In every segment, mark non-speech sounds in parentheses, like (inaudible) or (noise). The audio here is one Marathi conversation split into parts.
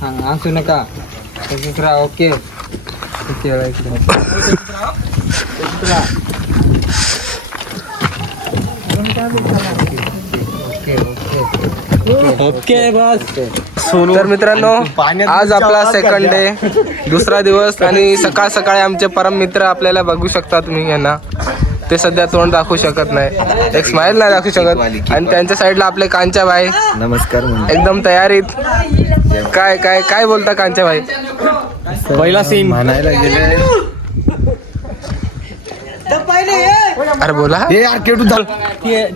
हा असू नका. राहा ओके. बस. तर मित्रांनो आज आपला सेकंड डे दुसरा दिवस आणि सकाळ सकाळी आमचे परम मित्र आपल्याला बघू शकता तुम्ही यांना. ते सध्या तोंड दाखवू शकत नाही. एक स्माइल नाही दाखवू शकत. आणि त्यांच्या साईडला आपले कांच्या भाई. नमस्कार एकदम तयारीत काय काय काय बोलता कांच्या भाई? पहिला सीन म्हणायला गेले. अरे बोला. हे आकेटू झाल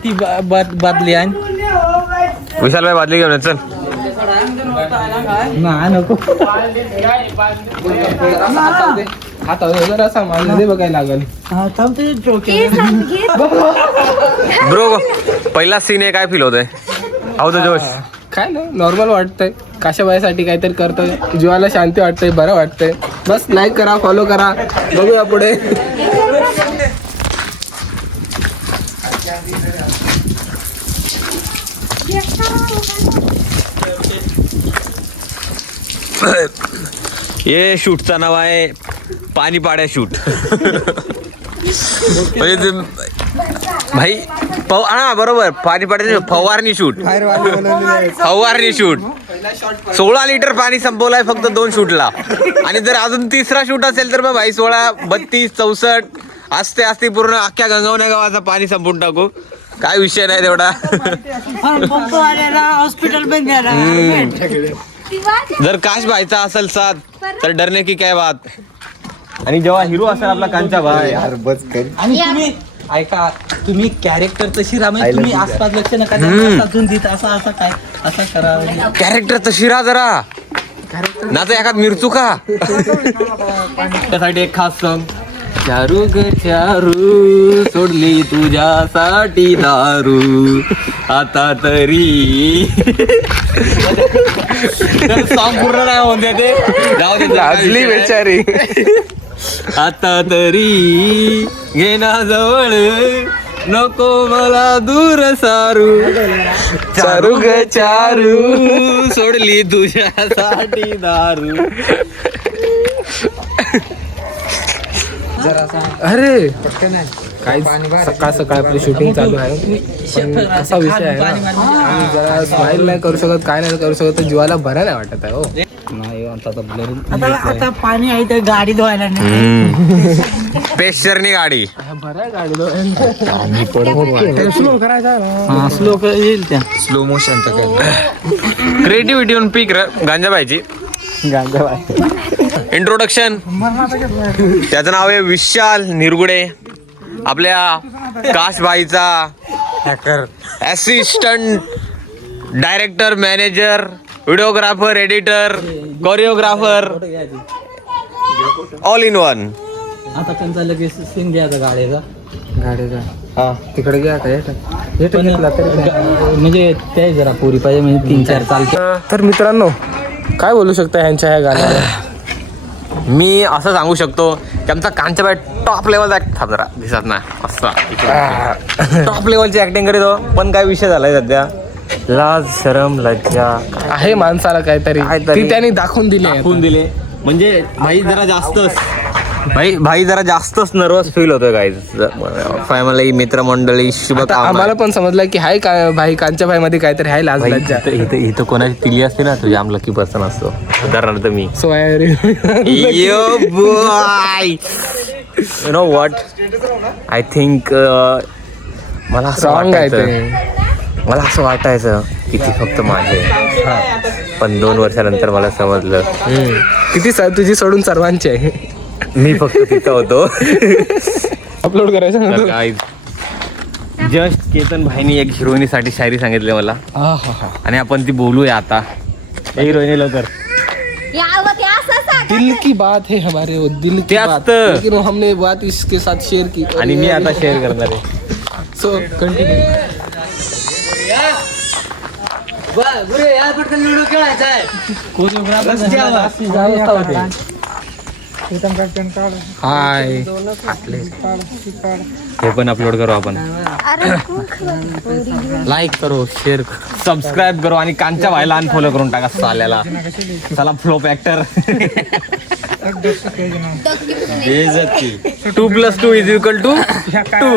ती बादली आण. विशाल भाई बादली घेऊन चल. ना नको. (laughs) हातावर जरा सामानमध्ये बघायला लागल. (laughs) ब्रो पहिला सीन आहे काय फील होतंय? आहो तो जोश. काय नाही नॉर्मल वाटतंय. काशाबाईसाठी काहीतरी करतोय. जीवाला शांती वाटतंय बरं वाटतंय. बस लाईक करा फॉलो करा. बघूया पुढे. (laughs) हे शूटचं नाव आहे. पाणी पाड्या शूट. म्हणजे ते भाई फव हा बरोबर. पाणी पाड्या फवारणी शूट. फवारणी शूट. सोळा लिटर पाणी संपवलंय फक्त दोन शूटला. आणि जर अजून तिसरा शूट असेल तर मग भाई सोळा बत्तीस चौसष्ट असते असते पूर्ण अख्ख्या गंगवण्या गावाचं पाणी संपून टाकू. काय विषय नाही तेवढा. हॉस्पिटल बंद झाला जर काश व्हायचा असेल साथ तर डरने की काय बात? आणि जेव्हा हिरो असेल आपला कांचा भाई आणि तुम्ही ऐका तुम्ही कॅरेक्टर तशी राहा म्हणजे तुम्ही आसपास लक्ष नका द्या. असं अजून तिथं असं असं काय असं करा. कॅरेक्टर तर शिरा जरा. ना तर एखाद मिरचू का त्यासाठी एक खास सॉंग चारू ग चारू सोडली तुझ्यासाठी दारू. आता तरी. सॉंग पूर्ण नाही होते ते जाऊ दे लाजली बेचारी. आता तरी घेना जवळ नको मला दूर सारू. चारू ग चारू. सोडली तुझ्यासाठी दारू. अरे. काय सकाळ सकाळ आपली शूटिंग चालू आहे. कसा विषय आहे ना. आम्ही जरा स्माइल नाही करू शकत काय नाही करू शकत तर जीवाला बरं नाही वाटत आहे हो. नाही आता आता आता पाणी आहे तर गाडी धुवायला नाही. पेशरनी गाडी. स्लो हा येईल त्या. Slow motion creativity on peak गांजाबाईची. Introduction त्याचं नाव आहे विशाल निरगुडे. आपल्या काशबाईचा assistant director manager videographer editor choreographer all in one आता त्यांचा लगेच सीन घ्यायचा गाडीचा. गाडीचा. हा. तिकडे घ्या काय? म्हणजे ते जरा पोरी पाहिजे म्हणजे तीन चार चालते तर मित्रांनो काय बोलू शकता ह्यांच्या ह्या गाण्यावर मी असं सांगू शकतो की आमचा कांच्याबाई टॉप लेवलचा थांब जरा दिसत नाही. असं टॉप लेवलची ऍक्टिंग करीत पण काय विषय झालाय सध्या? लाज शरम लज्जा आहे माणसाला काहीतरी. काहीतरी. ती त्यांनी दाखवून दिली आहे. दाखवून दिले. म्हणजे भाई जरा जास्तच. भाई भाई जरा जास्तच नर्वस फील होतोय काय फॅमिली मित्रमंडळी शुभ आता आम्हाला पण समजलं की हाय काय भाई कांच्या भाई मध्ये काहीतरी हाय लाज लज्जा. इथं इथं कोणाची तिली असते ना तुझी आमलकी पर्सन असतो. उदाहरणार्थ मी. So (laughs) boy. You know what? I think uh, मला असं वाटायचं. मला असं वाटायचं की ती फक्त माझे पण दोन वर्षानंतर मला समजलं. किती स- तुझी सोडून सर्वांची आहे. मी फक्त तिथं होतो. अपलोड करायचं? जस्ट केतन भाईनी एक हिरोईनीसाठी शायरी सांगितली मला. हा, हा, हा. आणि आपण ती बोलूया आता. हिरोईनी लवकर. यावं ते असं सांगा दिल की बात है हमारे वो दिल की बात. लेकिन वो हमने बात इसके साथ शेयर की. आणि मी आता शेअर करणार आहे. सो कंटिन्यू प्रीतम पेन हाय. हे पण अपलोड करू आपण. लाईक करो शेअर सबस्क्राईब करो आणि कांच्या व्हायला अनफॉलो करून टाका साल्याला. चला flop actor two plus two is equal to two